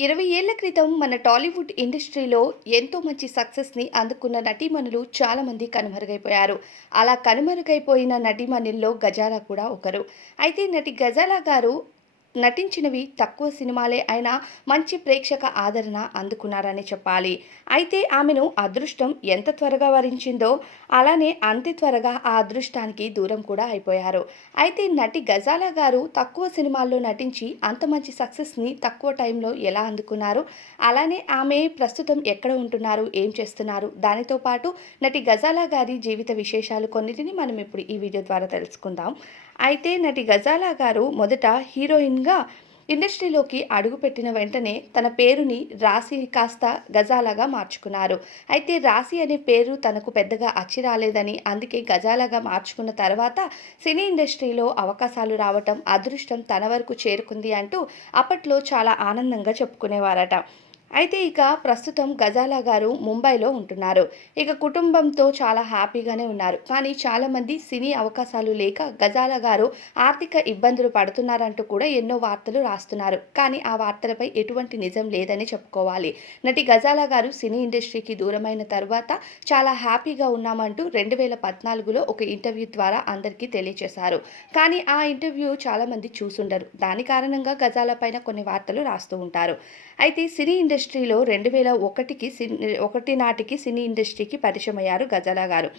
ఇరవై ఏళ్ళ క్రితం మన టాలీవుడ్ ఇండస్ట్రీలో ఎంతో మంచి సక్సెస్ని అందుకున్న నటీమణులు చాలామంది కనుమరుగైపోయారు. అలా కనుమరుగైపోయిన నటీమణుల్లో గజాలా కూడా ఒకరు. అయితే నటి గజాలా గారు నటించినవి తక్కువ సినిమాలే అయినా మంచి ప్రేక్షక ఆదరణ అందుకున్నారని చెప్పాలి. అయితే ఆమెను అదృష్టం ఎంత త్వరగా వరించిందో అలానే అంతే త్వరగా ఆ అదృష్టానికి దూరం కూడా అయిపోయారు. అయితే నటి గజాలా గారు తక్కువ సినిమాల్లో నటించి అంత మంచి సక్సెస్ని తక్కువ టైంలో ఎలా అందుకున్నారు? అలానే ఆమె ప్రస్తుతం ఎక్కడ ఉంటున్నారు? ఏం చేస్తున్నారు? దానితో పాటు నటి గజాలా గారి జీవిత విశేషాలు కొన్నిటిని మనం ఇప్పుడు ఈ వీడియో ద్వారా తెలుసుకుందాం. అయితే నటి గజాలా గారు మొదట హీరోయిన్గా ఇండస్ట్రీలోకి అడుగుపెట్టిన వెంటనే తన పేరుని రాశి కాస్త గజాలాగా మార్చుకున్నారు. అయితే రాశి అనే పేరు తనకు పెద్దగా అచ్చి రాలేదని అందుకే గజాలాగా మార్చుకున్న తర్వాత సినీ ఇండస్ట్రీలో అవకాశాలు రావటం అదృష్టం తన వరకు చేరుకుంది అంటూ అప్పట్లో చాలా ఆనందంగా చెప్పుకునేవారట. అయితే ఇక ప్రస్తుతం గజాలా గారు ముంబైలో ఉంటున్నారు. ఇక కుటుంబంతో చాలా హ్యాపీగానే ఉన్నారు. కానీ చాలామంది సినీ అవకాశాలు లేక గజాలా గారు ఆర్థిక ఇబ్బందులు పడుతున్నారంటూ కూడా ఎన్నో వార్తలు రాస్తున్నారు. కానీ ఆ వార్తలపై ఎటువంటి నిజం లేదని చెప్పుకోవాలి. నటి గజాలా గారు సినీ ఇండస్ట్రీకి దూరమైన తర్వాత చాలా హ్యాపీగా ఉన్నామంటూ రెండు వేల పద్నాలుగులో ఒక ఇంటర్వ్యూ ద్వారా అందరికీ తెలియజేశారు కానీ ఆ ఇంటర్వ్యూ చాలామంది చూసుండరు. దాని కారణంగా గజాల పైన కొన్ని వార్తలు రాస్తూ ఉంటారు. అయితే సినీ ఇండస్ట్రీ ఇండస్ట్రీలో రెండు వేల ఒకటికి సినీ ఒకటి నాటికి సినీ ఇండస్ట్రీకి పరిచయం అయ్యారు గజాల గారు.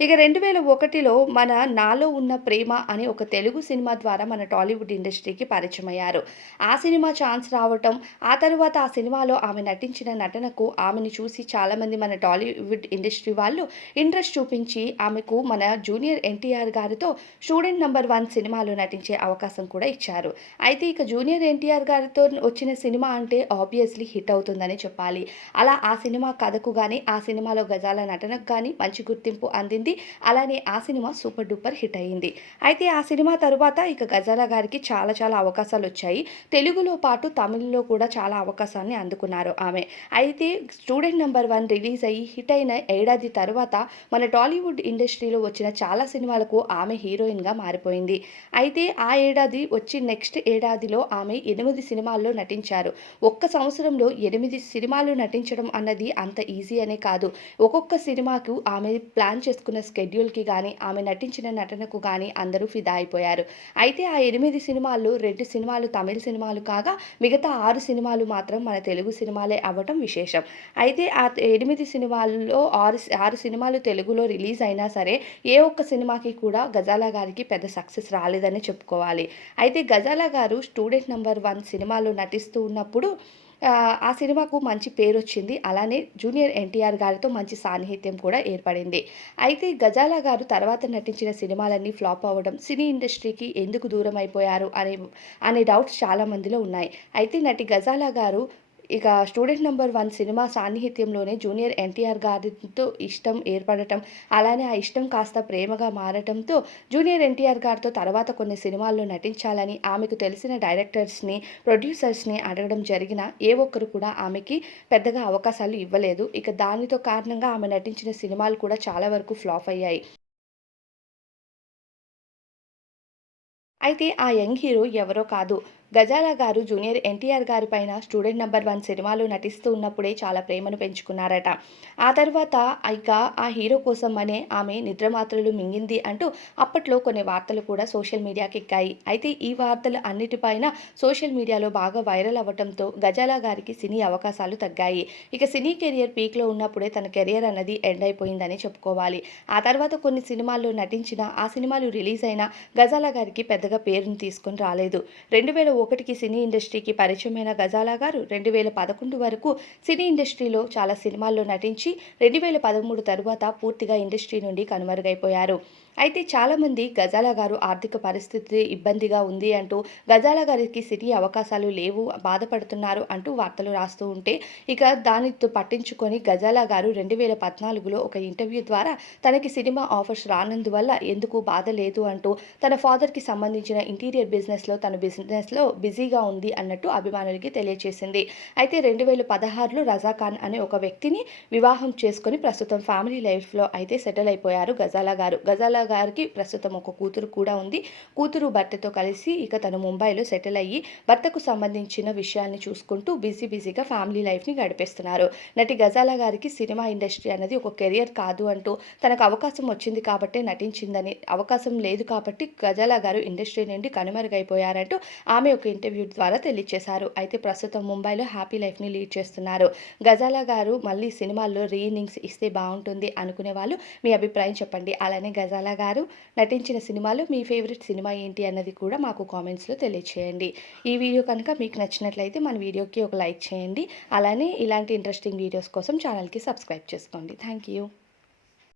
ఇక రెండు వేల ఒకటిలో మన నాలో ఉన్న ప్రేమ అనే ఒక తెలుగు సినిమా ద్వారా మన టాలీవుడ్ ఇండస్ట్రీకి పరిచయం అయ్యారు ఆ సినిమా ఛాన్స్ రావటం ఆ తర్వాత ఆ సినిమాలో ఆమె నటించిన నటనకు ఆమెను చూసి చాలామంది మన టాలీవుడ్ ఇండస్ట్రీ వాళ్ళు ఇంట్రెస్ట్ చూపించి ఆమెకు మన జూనియర్ ఎన్టీఆర్ గారితో స్టూడెంట్ నంబర్ వన్ సినిమాలో నటించే అవకాశం కూడా ఇచ్చారు. అయితే ఇక జూనియర్ ఎన్టీఆర్ గారితో వచ్చిన సినిమా అంటే ఆబ్వియస్లీ హిట్ అవుతుందని చెప్పాలి. అలా ఆ సినిమా కథకు కానీ ఆ సినిమాలో గజాల నటనకు కానీ మంచి గుర్తింపు అందింది అలానే ఆ సినిమా సూపర్ డూపర్ హిట్ అయ్యింది. అయితే ఆ సినిమా తరువాత ఇక గజాల గారికి చాలా చాలా అవకాశాలు వచ్చాయి. తెలుగులో పాటు తమిళ్ళో కూడా చాలా అవకాశాన్ని అందుకున్నారు ఆమె. అయితే స్టూడెంట్ నెంబర్ వన్ రిలీజ్ అయ్యి హిట్ అయిన ఏడాది తర్వాత మన టాలీవుడ్ ఇండస్ట్రీలో వచ్చిన చాలా సినిమాలకు ఆమె హీరోయిన్గా మారిపోయింది. అయితే ఆ ఏడాది వచ్చి నెక్స్ట్ ఏడాదిలో ఆమె ఎనిమిది సినిమాల్లో నటించారు. ఒక్క సంవత్సరంలో ఎనిమిది సినిమాలు నటించడం అన్నది అంత ఈజీ అనే కాదు. ఒక్కొక్క సినిమాకు ఆమె ప్లాన్ చేసుకున్న స్కెడ్యూల్కి కానీ ఆమె నటించిన నటనకు కానీ అందరూ ఫిదా అయిపోయారు. అయితే ఆ ఎనిమిది సినిమాల్లో రెండు సినిమాలు తమిళ సినిమాలు కాగా మిగతా ఆరు సినిమాలు మాత్రం మన తెలుగు సినిమాలే అవ్వటం విశేషం. అయితే ఆ ఎనిమిది సినిమాల్లో ఆరు ఆరు సినిమాలు తెలుగులో రిలీజ్ అయినా సరే ఏ ఒక్క సినిమాకి కూడా గజాలా గారికి పెద్ద సక్సెస్ రాలేదని చెప్పుకోవాలి. అయితే గజాలా గారు స్టూడెంట్ నెంబర్ వన్ సినిమాలో నటిస్తూ ఉన్నప్పుడు ఆ, సినిమాకు మంచి పేరు వచ్చింది అలానే జూనియర్ ఎన్టీఆర్ గారితో మంచి సాన్నిహిత్యం కూడా ఏర్పడింది. అయితే గజాలా గారు తర్వాత నటించిన సినిమాలన్నీ ఫ్లాప్ అవ్వడం సినీ ఇండస్ట్రీకి ఎందుకు దూరం అయిపోయారు అనే అనే డౌట్స్ చాలా మందిలో ఉన్నాయి. అయితే నటి గజాలా గారు ఇక స్టూడెంట్ నెంబర్ వన్ సినిమా సాన్నిహిత్యంలోనే జూనియర్ ఎన్టీఆర్ గారితో ఇష్టం ఏర్పడటం అలానే ఆ ఇష్టం కాస్త ప్రేమగా మారటంతో జూనియర్ ఎన్టీఆర్ గారితో తర్వాత కొన్ని సినిమాల్లో నటించాలని ఆమెకు తెలిసిన డైరెక్టర్స్ని ప్రొడ్యూసర్స్ని అడగడం జరిగిన ఏ ఒక్కరు కూడా ఆమెకి పెద్దగా అవకాశాలు ఇవ్వలేదు. ఇక దానితో కారణంగా ఆమె నటించిన సినిమాలు కూడా చాలా వరకు ఫ్లాప్ అయ్యాయి. అయితే ఆ యంగ్ హీరో ఎవరో కాదు. గజాలా గారు జూనియర్ ఎన్టీఆర్ గారి పైన స్టూడెంట్ నెంబర్ వన్ సినిమాలో నటిస్తూ ఉన్నప్పుడే చాలా ప్రేమను పెంచుకున్నారట. ఆ తర్వాత ఇక ఆ హీరో కోసం అనే ఆమె నిద్రమాత్రలు మింగింది అంటూ అప్పట్లో కొన్ని వార్తలు కూడా సోషల్ మీడియాకి ఎక్కాయి. అయితే ఈ వార్తలు అన్నిటిపైన సోషల్ మీడియాలో బాగా వైరల్ అవ్వడంతో గజాలా గారికి సినీ అవకాశాలు తగ్గాయి. ఇక సినీ కెరియర్ పీక్లో ఉన్నప్పుడే తన కెరియర్ అన్నది ఎండ్ అయిపోయిందని చెప్పుకోవాలి. ఆ తర్వాత కొన్ని సినిమాల్లో నటించిన ఆ సినిమాలు రిలీజ్ అయిన గజాలా గారికి పెద్దగా పేరును తీసుకొని రాలేదు. రెండు వేల ఒకటికి సినీ ఇండస్ట్రీకి పరిచయమైన గజాలా గారు రెండు వేల పదకొండు వరకు సినీ ఇండస్ట్రీలో చాలా సినిమాల్లో నటించి రెండు వేల పదమూడు తరువాత పూర్తిగా ఇండస్ట్రీ నుండి కనుమరుగైపోయారు. అయితే చాలామంది గజాల గారు ఆర్థిక పరిస్థితి ఇబ్బందిగా ఉంది అంటూ గజాల గారికి సిటీ అవకాశాలు లేవు బాధపడుతున్నారు అంటూ వార్తలు రాస్తూ ఉంటే ఇక దానితో పట్టించుకొని గజాల గారు రెండు వేల పద్నాలుగులో ఒక ఇంటర్వ్యూ ద్వారా తనకి సినిమా ఆఫర్స్ రానందువల్ల ఎందుకు బాధ లేదు అంటూ తన ఫాదర్కి సంబంధించిన ఇంటీరియర్ బిజినెస్లో తన బిజినెస్లో బిజీగా ఉంది అన్నట్టు అభిమానులకి తెలియజేసింది అయితే రెండు వేల పదహారులో రజాఖాన్ అనే ఒక వ్యక్తిని వివాహం చేసుకొని ప్రస్తుతం ఫ్యామిలీ లైఫ్లో అయితే సెటిల్ అయిపోయారు గజాలా గారు. గజాలా గారికి ప్రస్తుతం ఒక కూతురు కూడా ఉంది. కూతురు భర్తతో కలిసి ఇక తను ముంబైలో సెటిల్ అయ్యి భర్తకు సంబంధించిన విషయాల్ని చూసుకుంటూ బిజీ బిజీగా ఫ్యామిలీ లైఫ్ని గడిపేస్తున్నారు. నటి గజాల గారికి సినిమా ఇండస్ట్రీ అనేది ఒక కెరియర్ కాదు అంటూ తనకు అవకాశం వచ్చింది కాబట్టే నటించిందని అవకాశం లేదు కాబట్టి గజాలా గారు ఇండస్ట్రీ నుండి కనుమరుగైపోయారంటూ ఆమె ఒక ఇంటర్వ్యూ ద్వారా తెలియజేశారు అయితే ప్రస్తుతం ముంబైలో హ్యాపీ లైఫ్ని లీడ్ చేస్తున్నారు. గజాలా గారు మళ్ళీ సినిమాల్లో రీఇన్నింగ్స్ ఇస్తే బాగుంటుంది అనుకునే వాళ్ళు మీ అభిప్రాయం చెప్పండి. అలానే గజాల గారు నటించిన సినిమాలు మీ ఫేవరెట్ సినిమా ఏంటి అన్నది కూడా మాకు కామెంట్స్లో తెలియచేయండి. ఈ వీడియో కనుక మీకు నచ్చినట్లయితే మన వీడియోకి ఒక లైక్ చేయండి. అలానే ఇలాంటి ఇంట్రెస్టింగ్ వీడియోస్ కోసం ఛానల్కి సబ్స్క్రైబ్ చేసుకోండి. Thank you.